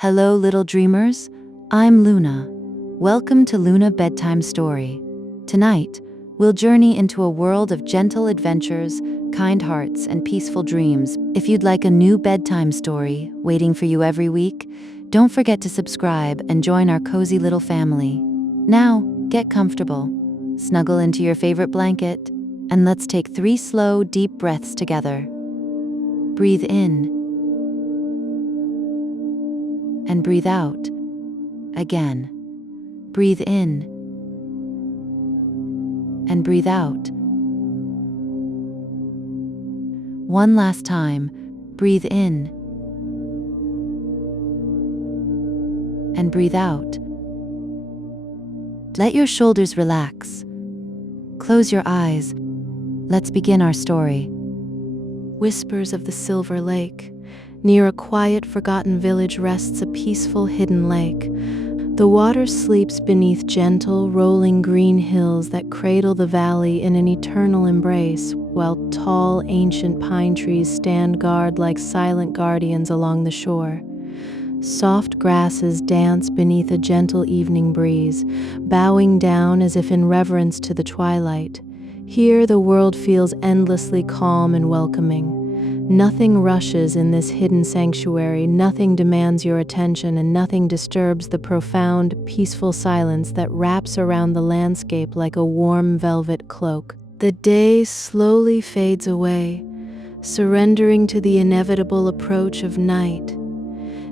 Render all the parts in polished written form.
Hello, little dreamers. I'm Luna. Welcome to Luna Bedtime Story. Tonight, we'll journey into a world of gentle adventures, kind hearts, and peaceful dreams. If you'd like a new bedtime story waiting for you every week, don't forget to subscribe and join our cozy little family. Now, get comfortable, snuggle into your favorite blanket, and let's take 3 slow, deep breaths together. Breathe in and breathe out. Again. Breathe in and breathe out. One last time. Breathe in and breathe out. Let your shoulders relax. Close your eyes. Let's begin our story. Whispers of the Silver Lake. Near a quiet, forgotten village rests a peaceful, hidden lake. The water sleeps beneath gentle, rolling green hills that cradle the valley in an eternal embrace, while tall, ancient pine trees stand guard like silent guardians along the shore. Soft grasses dance beneath a gentle evening breeze, bowing down as if in reverence to the twilight. Here the world feels endlessly calm and welcoming. Nothing rushes in this hidden sanctuary, nothing demands your attention, and nothing disturbs the profound, peaceful silence that wraps around the landscape like a warm velvet cloak. The day slowly fades away, surrendering to the inevitable approach of night.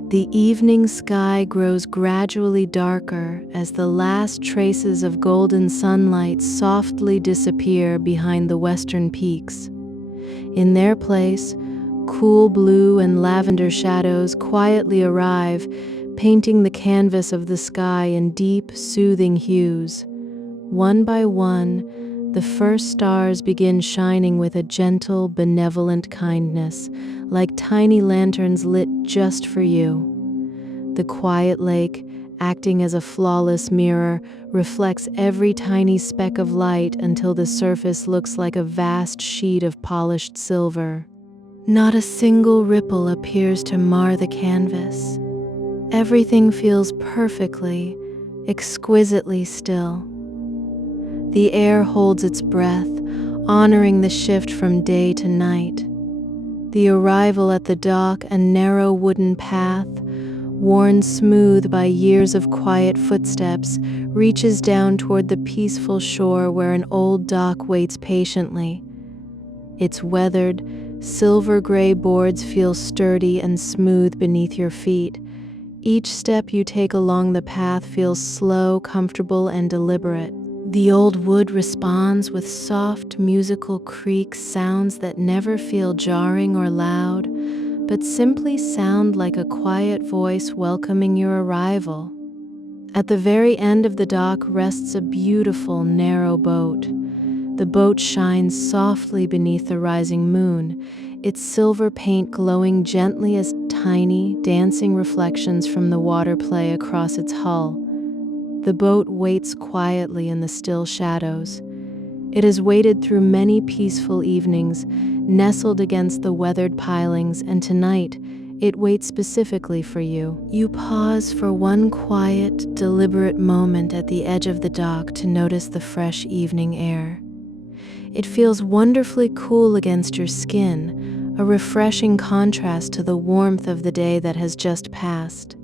The evening sky grows gradually darker as the last traces of golden sunlight softly disappear behind the western peaks. In their place, cool blue and lavender shadows quietly arrive, painting the canvas of the sky in deep, soothing hues. One by one, the first stars begin shining with a gentle, benevolent kindness, like tiny lanterns lit just for you. The quiet lake, acting as a flawless mirror, reflects every tiny speck of light until the surface looks like a vast sheet of polished silver. Not a single ripple appears to mar the canvas. Everything feels perfectly, exquisitely still. The air holds its breath, honoring the shift from day to night. The arrival at the dock, a narrow wooden path, worn smooth by years of quiet footsteps, reaches down toward the peaceful shore where an old dock waits patiently. Its weathered, silver-gray boards feel sturdy and smooth beneath your feet. Each step you take along the path feels slow, comfortable, and deliberate. The old wood responds with soft, musical creaks, sounds that never feel jarring or loud, but simply sound like a quiet voice welcoming your arrival. At the very end of the dock rests a beautiful, narrow boat. The boat shines softly beneath the rising moon, its silver paint glowing gently as tiny, dancing reflections from the water play across its hull. The boat waits quietly in the still shadows. It has waited through many peaceful evenings, nestled against the weathered pilings, and tonight, it waits specifically for you. You pause for one quiet, deliberate moment at the edge of the dock to notice the fresh evening air. It feels wonderfully cool against your skin, a refreshing contrast to the warmth of the day that has just passed.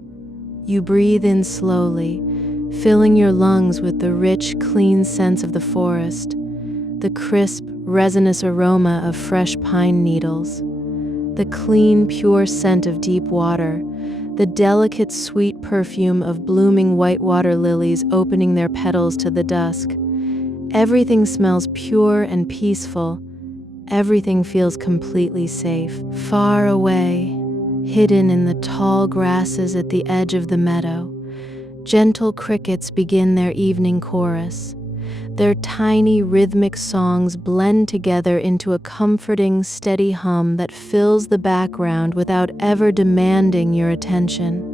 You breathe in slowly, filling your lungs with the rich, clean scents of the forest, the crisp, resinous aroma of fresh pine needles, the clean, pure scent of deep water, the delicate, sweet perfume of blooming whitewater lilies opening their petals to the dusk. Everything smells pure and peaceful. Everything feels completely safe. Far away, hidden in the tall grasses at the edge of the meadow, gentle crickets begin their evening chorus. Their tiny, rhythmic songs blend together into a comforting, steady hum that fills the background without ever demanding your attention.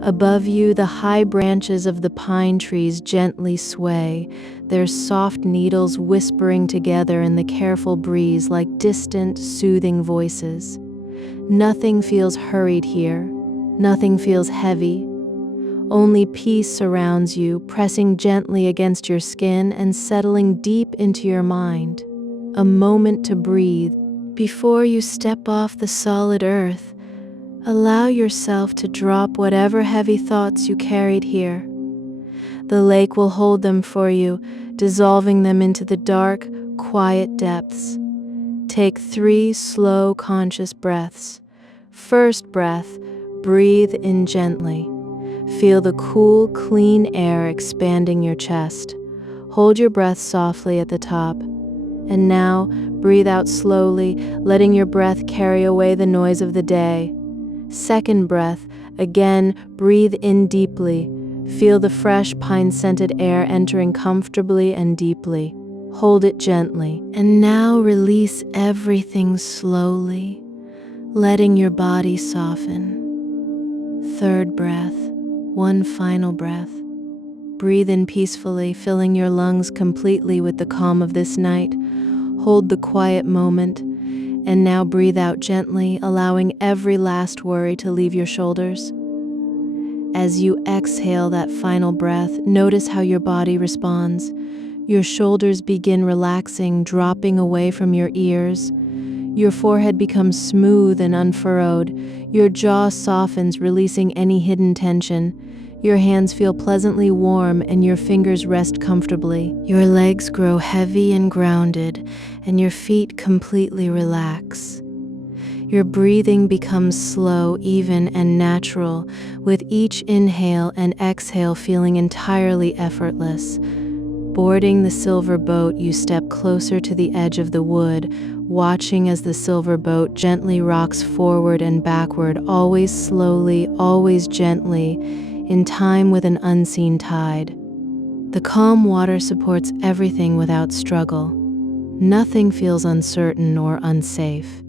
Above you, the high branches of the pine trees gently sway, their soft needles whispering together in the careful breeze like distant, soothing voices. Nothing feels hurried here. Nothing feels heavy. Only peace surrounds you, pressing gently against your skin and settling deep into your mind. A moment to breathe. Before you step off the solid earth, allow yourself to drop whatever heavy thoughts you carried here. The lake will hold them for you, dissolving them into the dark, quiet depths. Take 3 slow, conscious breaths. First breath, breathe in gently. Feel the cool, clean air expanding your chest. Hold your breath softly at the top. And now, breathe out slowly, letting your breath carry away the noise of the day. Second breath, again, breathe in deeply. Feel the fresh, pine-scented air entering comfortably and deeply. Hold it gently. And now release everything slowly, letting your body soften. Third breath, one final breath. Breathe in peacefully, filling your lungs completely with the calm of this night. Hold the quiet moment, and now breathe out gently, allowing every last worry to leave your shoulders. As you exhale that final breath, notice how your body responds. Your shoulders begin relaxing, dropping away from your ears. Your forehead becomes smooth and unfurrowed. Your jaw softens, releasing any hidden tension. Your hands feel pleasantly warm and your fingers rest comfortably. Your legs grow heavy and grounded, and your feet completely relax. Your breathing becomes slow, even, and natural, with each inhale and exhale feeling entirely effortless. Boarding the silver boat, you step closer to the edge of the wood, watching as the silver boat gently rocks forward and backward, always slowly, always gently, in time with an unseen tide. The calm water supports everything without struggle. Nothing feels uncertain or unsafe.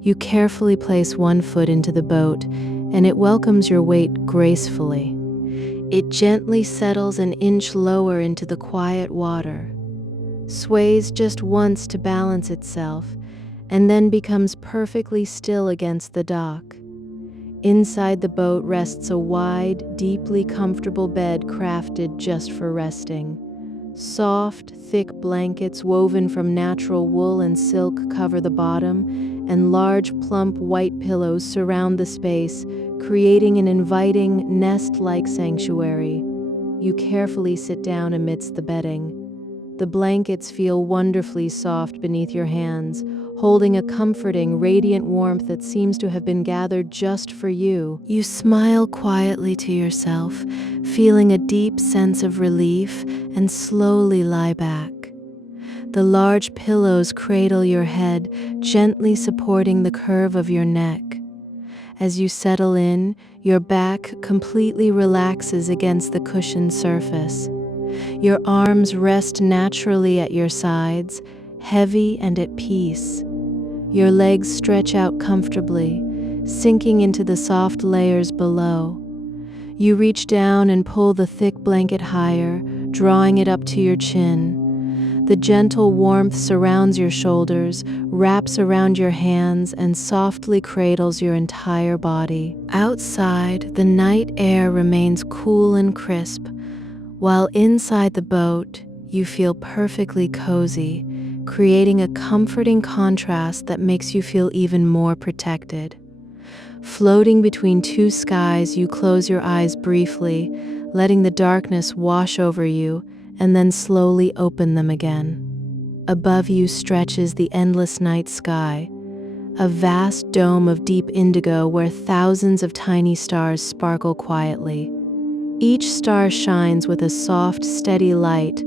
You carefully place one foot into the boat, and it welcomes your weight gracefully. It gently settles an inch lower into the quiet water, sways just once to balance itself, and then becomes perfectly still against the dock. Inside the boat rests a wide, deeply comfortable bed crafted just for resting. Soft, thick blankets woven from natural wool and silk cover the bottom, and large, plump white pillows surround the space, creating an inviting, nest-like sanctuary. You carefully sit down amidst the bedding. The blankets feel wonderfully soft beneath your hands, holding a comforting, radiant warmth that seems to have been gathered just for you. You smile quietly to yourself, feeling a deep sense of relief, and slowly lie back. The large pillows cradle your head, gently supporting the curve of your neck. As you settle in, your back completely relaxes against the cushioned surface. Your arms rest naturally at your sides, heavy and at peace. Your legs stretch out comfortably, sinking into the soft layers below. You reach down and pull the thick blanket higher, drawing it up to your chin. The gentle warmth surrounds your shoulders, wraps around your hands, and softly cradles your entire body. Outside, the night air remains cool and crisp, while inside the boat, you feel perfectly cozy, creating a comforting contrast that makes you feel even more protected. Floating between two skies, you close your eyes briefly, letting the darkness wash over you, and then slowly open them again. Above you stretches the endless night sky, a vast dome of deep indigo where thousands of tiny stars sparkle quietly. Each star shines with a soft, steady light,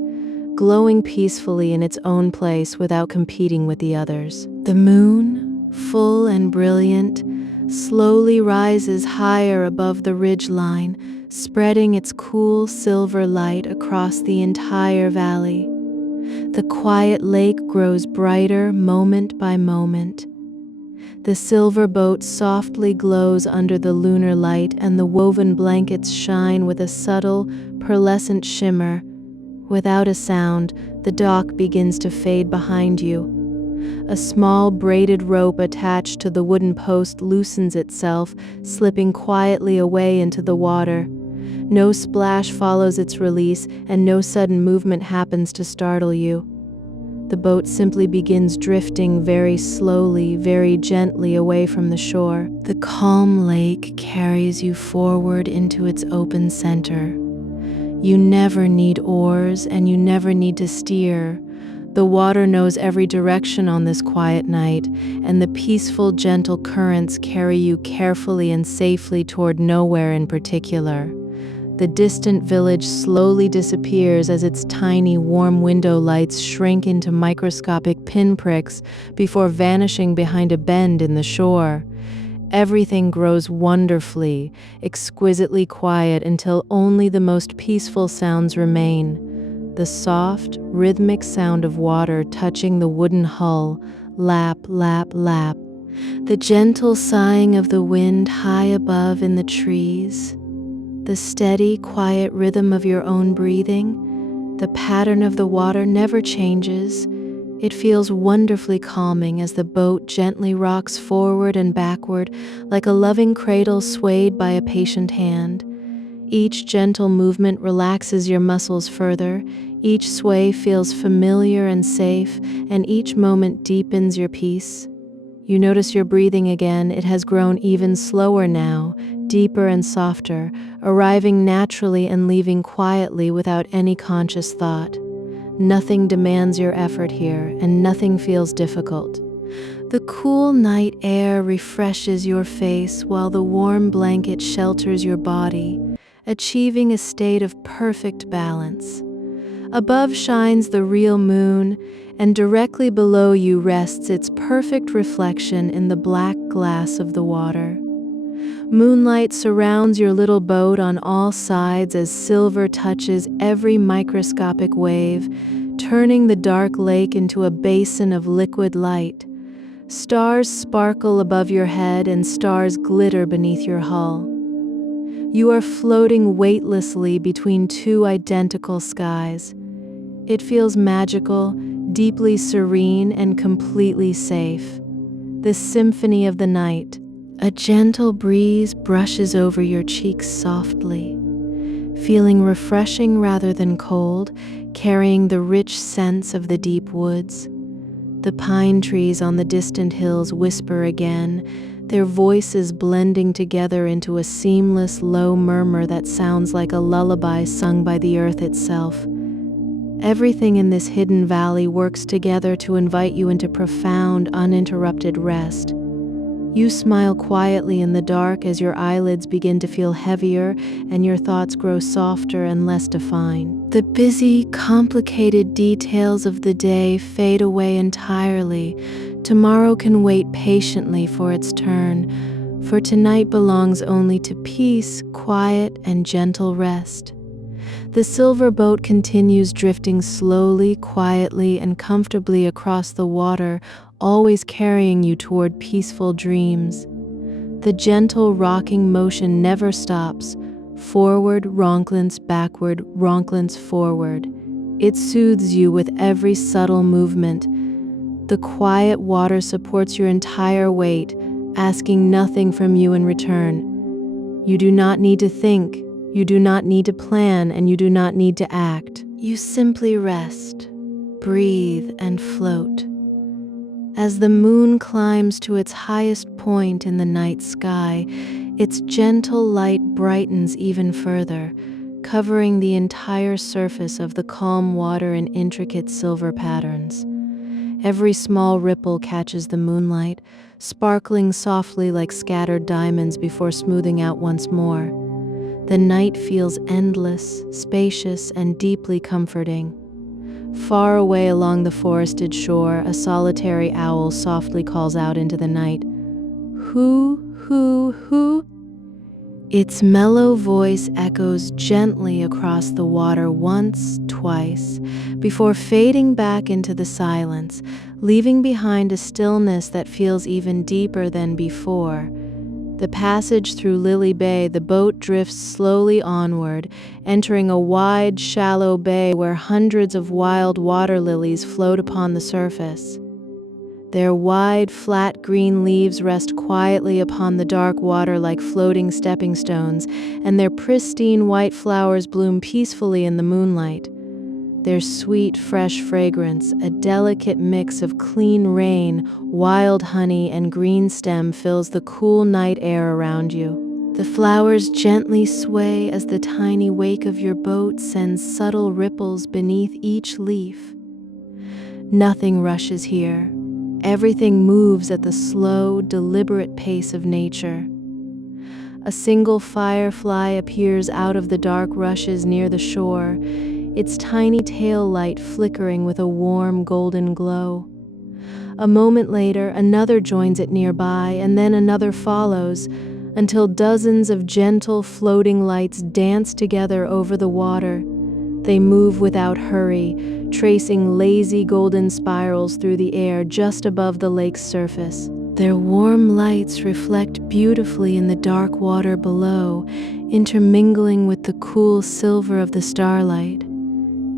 glowing peacefully in its own place without competing with the others. The moon, full and brilliant, slowly rises higher above the ridgeline, spreading its cool silver light across the entire valley. The quiet lake grows brighter moment by moment. The silver boat softly glows under the lunar light, and the woven blankets shine with a subtle, pearlescent shimmer. Without a sound, the dock begins to fade behind you. A small braided rope attached to the wooden post loosens itself, slipping quietly away into the water. No splash follows its release, and no sudden movement happens to startle you. The boat simply begins drifting very slowly, very gently away from the shore. The calm lake carries you forward into its open center. You never need oars, and you never need to steer. The water knows every direction on this quiet night, and the peaceful, gentle currents carry you carefully and safely toward nowhere in particular. The distant village slowly disappears as its tiny, warm window lights shrink into microscopic pinpricks before vanishing behind a bend in the shore. Everything grows wonderfully, exquisitely quiet until only the most peaceful sounds remain. The soft, rhythmic sound of water touching the wooden hull, lap, lap, lap. The gentle sighing of the wind high above in the trees. The steady, quiet rhythm of your own breathing. The pattern of the water never changes. It feels wonderfully calming as the boat gently rocks forward and backward like a loving cradle swayed by a patient hand. Each gentle movement relaxes your muscles further. Each sway feels familiar and safe, and each moment deepens your peace. You notice your breathing again. It has grown even slower now, deeper and softer, arriving naturally and leaving quietly without any conscious thought. Nothing demands your effort here, and nothing feels difficult. The cool night air refreshes your face while the warm blanket shelters your body, achieving a state of perfect balance. Above shines the real moon, and directly below you rests its perfect reflection in the black glass of the water. Moonlight surrounds your little boat on all sides as silver touches every microscopic wave, turning the dark lake into a basin of liquid light. Stars sparkle above your head and stars glitter beneath your hull. You are floating weightlessly between two identical skies. It feels magical, deeply serene, and completely safe. The symphony of the night. A gentle breeze brushes over your cheeks softly, feeling refreshing rather than cold, carrying the rich scents of the deep woods. The pine trees on the distant hills whisper again, their voices blending together into a seamless, low murmur that sounds like a lullaby sung by the earth itself. Everything in this hidden valley works together to invite you into profound, uninterrupted rest. You smile quietly in the dark as your eyelids begin to feel heavier and your thoughts grow softer and less defined. The busy, complicated details of the day fade away entirely. Tomorrow can wait patiently for its turn, for tonight belongs only to peace, quiet, and gentle rest. The silver boat continues drifting slowly, quietly, and comfortably across the water, always carrying you toward peaceful dreams. The gentle rocking motion never stops. Forward, ronklins, backward, ronklins, forward. It soothes you with every subtle movement. The quiet water supports your entire weight, asking nothing from you in return. You do not need to think, you do not need to plan, and you do not need to act. You simply rest, breathe, and float. As the moon climbs to its highest point in the night sky, its gentle light brightens even further, covering the entire surface of the calm water in intricate silver patterns. Every small ripple catches the moonlight, sparkling softly like scattered diamonds before smoothing out once more. The night feels endless, spacious, and deeply comforting. Far away along the forested shore, a solitary owl softly calls out into the night, "Hoo, hoo, hoo." Its mellow voice echoes gently across the water once, twice, before fading back into the silence, leaving behind a stillness that feels even deeper than before. The passage through Lily Bay, the boat drifts slowly onward, entering a wide, shallow bay where hundreds of wild water lilies float upon the surface. Their wide, flat green leaves rest quietly upon the dark water like floating stepping stones, and their pristine white flowers bloom peacefully in the moonlight. Their sweet, fresh fragrance, a delicate mix of clean rain, wild honey, and green stem, fills the cool night air around you. The flowers gently sway as the tiny wake of your boat sends subtle ripples beneath each leaf. Nothing rushes here. Everything moves at the slow, deliberate pace of nature. A single firefly appears out of the dark rushes near the shore, its tiny tail light flickering with a warm golden glow. A moment later, another joins it nearby, and then another follows, until dozens of gentle, floating lights dance together over the water. They move without hurry, tracing lazy golden spirals through the air just above the lake's surface. Their warm lights reflect beautifully in the dark water below, intermingling with the cool silver of the starlight.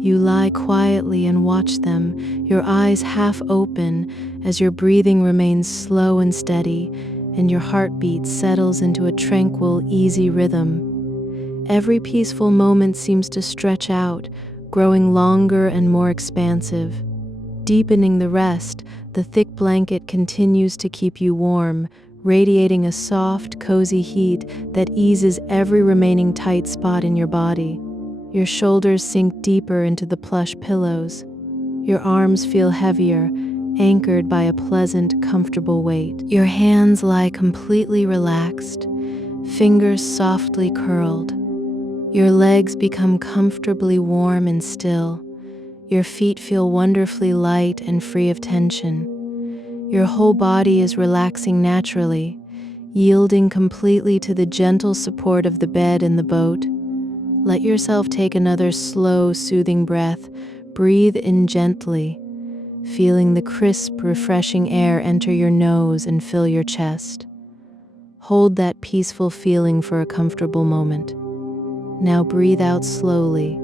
You lie quietly and watch them, your eyes half open as your breathing remains slow and steady, and your heartbeat settles into a tranquil, easy rhythm. Every peaceful moment seems to stretch out, growing longer and more expansive. Deepening the rest, the thick blanket continues to keep you warm, radiating a soft, cozy heat that eases every remaining tight spot in your body. Your shoulders sink deeper into the plush pillows. Your arms feel heavier, anchored by a pleasant, comfortable weight. Your hands lie completely relaxed, fingers softly curled. Your legs become comfortably warm and still. Your feet feel wonderfully light and free of tension. Your whole body is relaxing naturally, yielding completely to the gentle support of the bed and the boat. Let yourself take another slow, soothing breath. Breathe in gently, feeling the crisp, refreshing air enter your nose and fill your chest. Hold that peaceful feeling for a comfortable moment. Now breathe out slowly,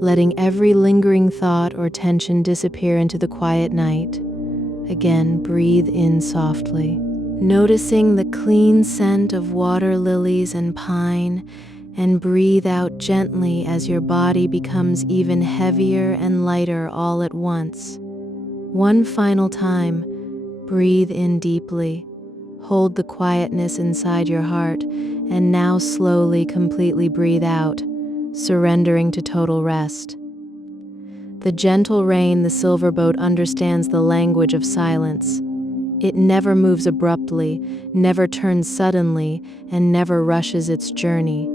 letting every lingering thought or tension disappear into the quiet night. Again, breathe in softly, noticing the clean scent of water lilies and pine, and breathe out gently as your body becomes even heavier and lighter all at once. One final time, breathe in deeply. Hold the quietness inside your heart, and now slowly, completely breathe out, surrendering to total rest. The gentle rain, the silver boat, understands the language of silence. It never moves abruptly, never turns suddenly, and never rushes its journey.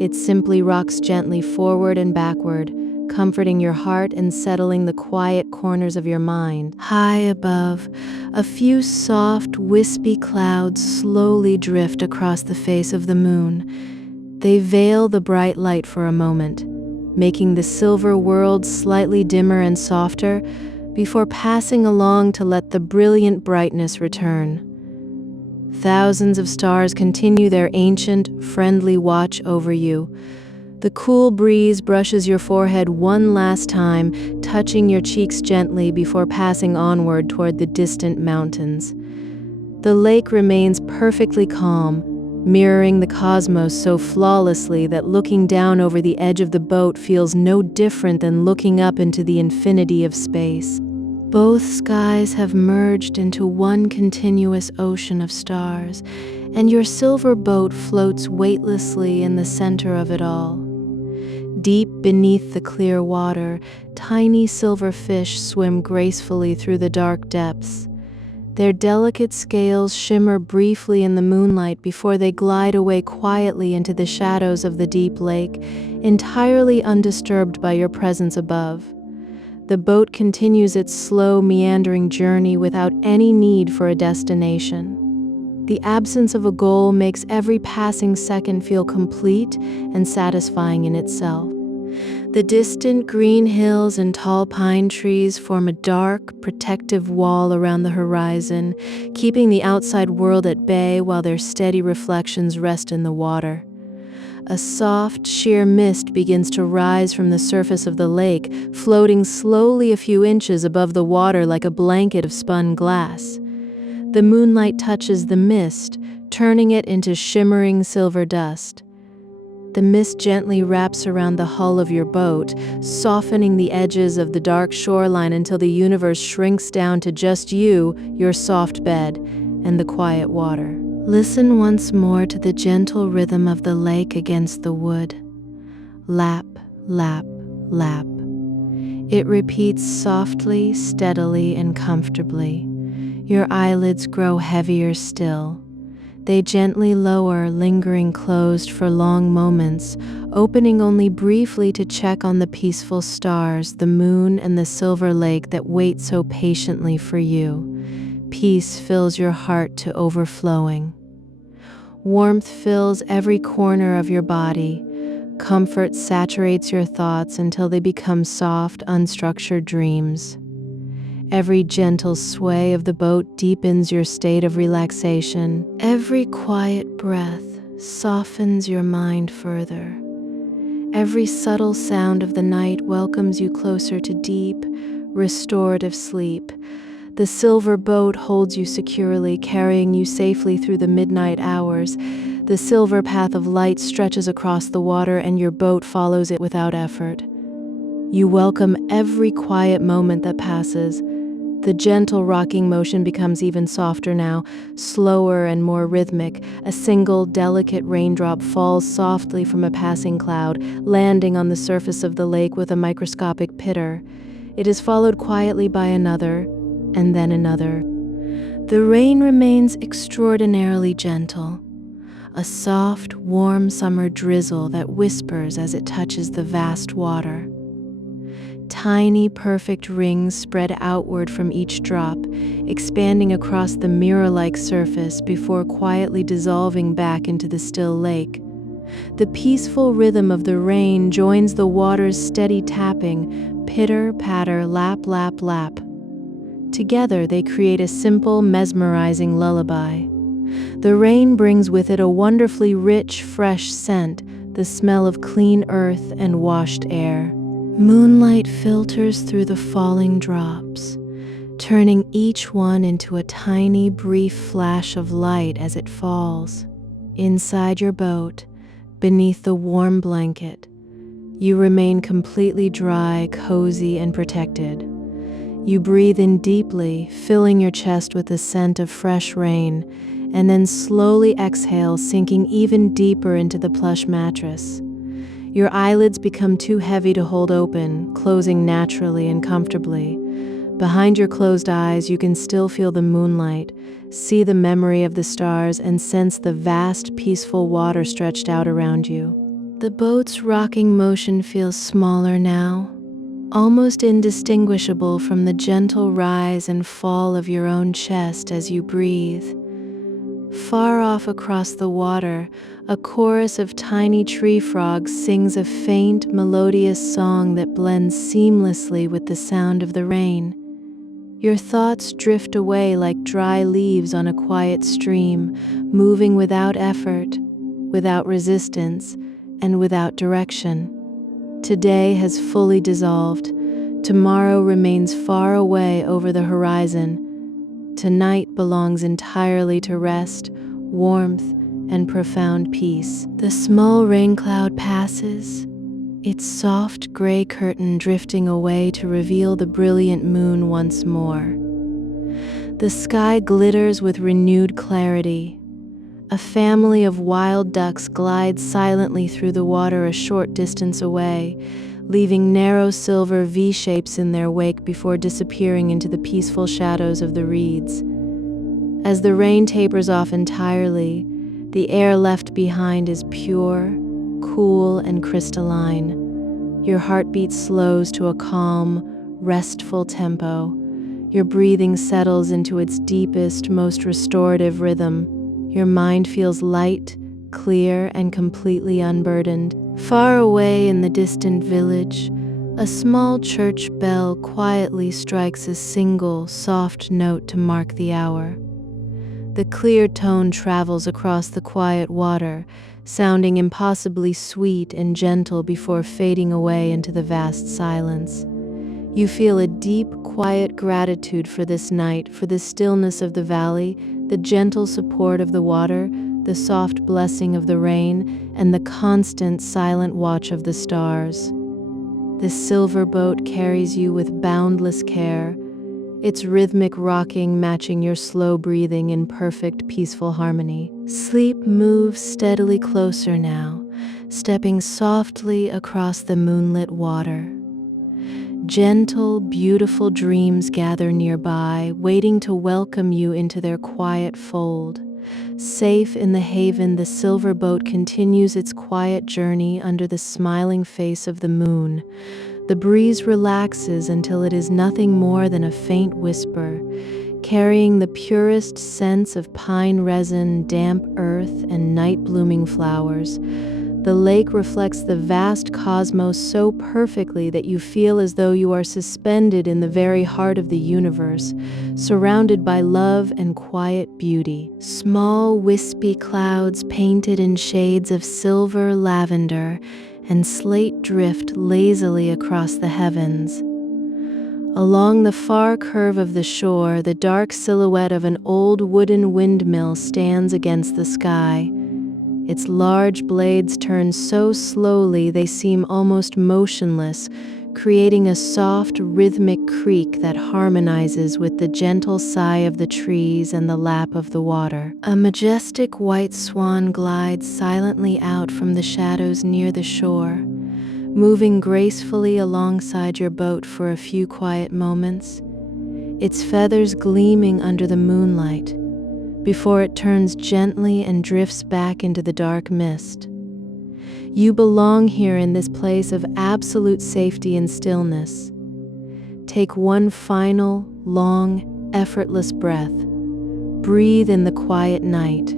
It simply rocks gently forward and backward, comforting your heart and settling the quiet corners of your mind. High above, a few soft, wispy clouds slowly drift across the face of the moon. They veil the bright light for a moment, making the silver world slightly dimmer and softer before passing along to let the brilliant brightness return. Thousands of stars continue their ancient, friendly watch over you. The cool breeze brushes your forehead one last time, touching your cheeks gently before passing onward toward the distant mountains. The lake remains perfectly calm, mirroring the cosmos so flawlessly that looking down over the edge of the boat feels no different than looking up into the infinity of space. Both skies have merged into one continuous ocean of stars, and your silver boat floats weightlessly in the center of it all. Deep beneath the clear water, tiny silver fish swim gracefully through the dark depths. Their delicate scales shimmer briefly in the moonlight before they glide away quietly into the shadows of the deep lake, entirely undisturbed by your presence above. The boat continues its slow, meandering journey without any need for a destination. The absence of a goal makes every passing second feel complete and satisfying in itself. The distant green hills and tall pine trees form a dark, protective wall around the horizon, keeping the outside world at bay while their steady reflections rest in the water. A soft, sheer mist begins to rise from the surface of the lake, floating slowly a few inches above the water like a blanket of spun glass. The moonlight touches the mist, turning it into shimmering silver dust. The mist gently wraps around the hull of your boat, softening the edges of the dark shoreline until the universe shrinks down to just you, your soft bed, and the quiet water. Listen once more to the gentle rhythm of the lake against the wood. Lap, lap, lap. It repeats softly, steadily, and comfortably. Your eyelids grow heavier still. They gently lower, lingering closed for long moments, opening only briefly to check on the peaceful stars, the moon, and the silver lake that wait so patiently for you. Peace fills your heart to overflowing. Warmth fills every corner of your body. Comfort saturates your thoughts until they become soft, unstructured dreams. Every gentle sway of the boat deepens your state of relaxation. Every quiet breath softens your mind further. Every subtle sound of the night welcomes you closer to deep, restorative sleep. The silver boat holds you securely, carrying you safely through the midnight hours. The silver path of light stretches across the water, and your boat follows it without effort. You welcome every quiet moment that passes. The gentle rocking motion becomes even softer now, slower and more rhythmic. A single, delicate raindrop falls softly from a passing cloud, landing on the surface of the lake with a microscopic pitter. It is followed quietly by another, and then another. The rain remains extraordinarily gentle, a soft, warm summer drizzle that whispers as it touches the vast water. Tiny, perfect rings spread outward from each drop, expanding across the mirror-like surface before quietly dissolving back into the still lake. The peaceful rhythm of the rain joins the water's steady tapping, pitter, patter, lap, lap, lap. Together, they create a simple, mesmerizing lullaby. The rain brings with it a wonderfully rich, fresh scent, the smell of clean earth and washed air. Moonlight filters through the falling drops, turning each one into a tiny, brief flash of light as it falls. Inside your boat, beneath the warm blanket, you remain completely dry, cozy, and protected. You breathe in deeply, filling your chest with the scent of fresh rain, and then slowly exhale, sinking even deeper into the plush mattress. Your eyelids become too heavy to hold open, closing naturally and comfortably. Behind your closed eyes, you can still feel the moonlight, see the memory of the stars, and sense the vast, peaceful water stretched out around you. The boat's rocking motion feels smaller now, almost indistinguishable from the gentle rise and fall of your own chest as you breathe. Far off across the water, a chorus of tiny tree frogs sings a faint, melodious song that blends seamlessly with the sound of the rain. Your thoughts drift away like dry leaves on a quiet stream, moving without effort, without resistance, and without direction. Today has fully dissolved. Tomorrow remains far away over the horizon. Tonight belongs entirely to rest, warmth, and profound peace. The small rain cloud passes, its soft gray curtain drifting away to reveal the brilliant moon once more. The sky glitters with renewed clarity. A family of wild ducks glides silently through the water a short distance away, leaving narrow silver V-shapes in their wake before disappearing into the peaceful shadows of the reeds. As the rain tapers off entirely, the air left behind is pure, cool, and crystalline. Your heartbeat slows to a calm, restful tempo. Your breathing settles into its deepest, most restorative rhythm. Your mind feels light, clear, and completely unburdened. Far away in the distant village, a small church bell quietly strikes a single, soft note to mark the hour. The clear tone travels across the quiet water, sounding impossibly sweet and gentle before fading away into the vast silence. You feel a deep, quiet gratitude for this night, for the stillness of the valley, the gentle support of the water, the soft blessing of the rain, and the constant, silent watch of the stars. The silver boat carries you with boundless care, its rhythmic rocking matching your slow breathing in perfect, peaceful harmony. Sleep moves steadily closer now, stepping softly across the moonlit water. Gentle, beautiful dreams gather nearby, waiting to welcome you into their quiet fold. Safe in the haven, the silver boat continues its quiet journey under the smiling face of the moon. The breeze relaxes until it is nothing more than a faint whisper, carrying the purest scents of pine resin, damp earth, and night-blooming flowers. The lake reflects the vast cosmos so perfectly that you feel as though you are suspended in the very heart of the universe, surrounded by love and quiet beauty. Small, wispy clouds painted in shades of silver, lavender, and slate drift lazily across the heavens. Along the far curve of the shore, the dark silhouette of an old wooden windmill stands against the sky. Its large blades turn so slowly they seem almost motionless, creating a soft, rhythmic creak that harmonizes with the gentle sigh of the trees and the lap of the water. A majestic white swan glides silently out from the shadows near the shore, moving gracefully alongside your boat for a few quiet moments, its feathers gleaming under the moonlight, before it turns gently and drifts back into the dark mist. You belong here in this place of absolute safety and stillness. Take one final, long, effortless breath. Breathe in the quiet night.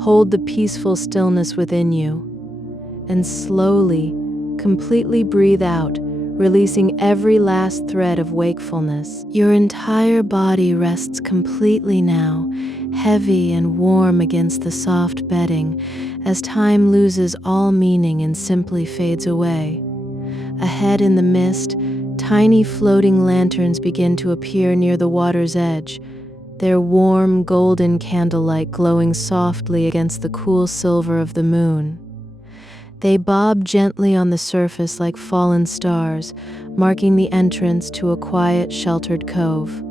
Hold the peaceful stillness within you. And slowly, completely breathe out, releasing every last thread of wakefulness. Your entire body rests completely now, heavy and warm against the soft bedding, as time loses all meaning and simply fades away. Ahead in the mist, tiny floating lanterns begin to appear near the water's edge, their warm, golden candlelight glowing softly against the cool silver of the moon. They bob gently on the surface like fallen stars, marking the entrance to a quiet, sheltered cove.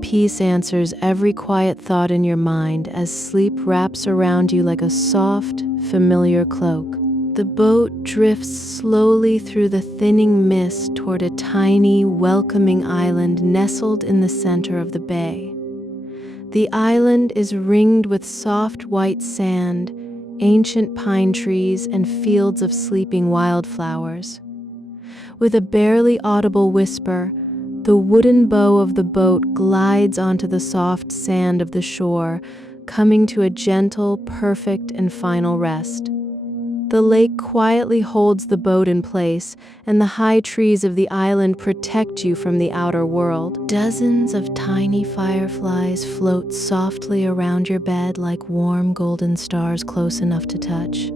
Peace answers every quiet thought in your mind as sleep wraps around you like a soft, familiar cloak. The boat drifts slowly through the thinning mist toward a tiny, welcoming island nestled in the center of the bay. The island is ringed with soft white sand, ancient pine trees, and fields of sleeping wildflowers. With a barely audible whisper, the wooden bow of the boat glides onto the soft sand of the shore, coming to a gentle, perfect, and final rest. The lake quietly holds the boat in place, and the high trees of the island protect you from the outer world. Dozens of tiny fireflies float softly around your bed like warm golden stars close enough to touch.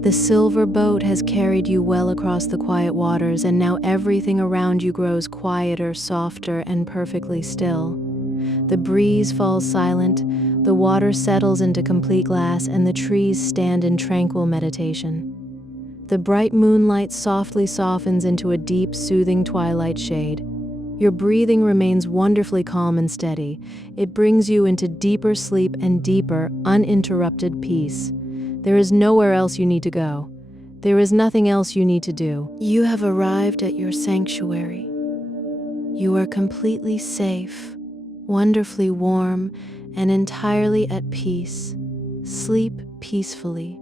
The silver boat has carried you well across the quiet waters, and now everything around you grows quieter, softer, and perfectly still. The breeze falls silent, the water settles into complete glass, and the trees stand in tranquil meditation. The bright moonlight softly softens into a deep, soothing twilight shade. Your breathing remains wonderfully calm and steady. It brings you into deeper sleep and deeper, uninterrupted peace. There is nowhere else you need to go. There is nothing else you need to do. You have arrived at your sanctuary. You are completely safe, wonderfully warm, and entirely at peace. Sleep peacefully.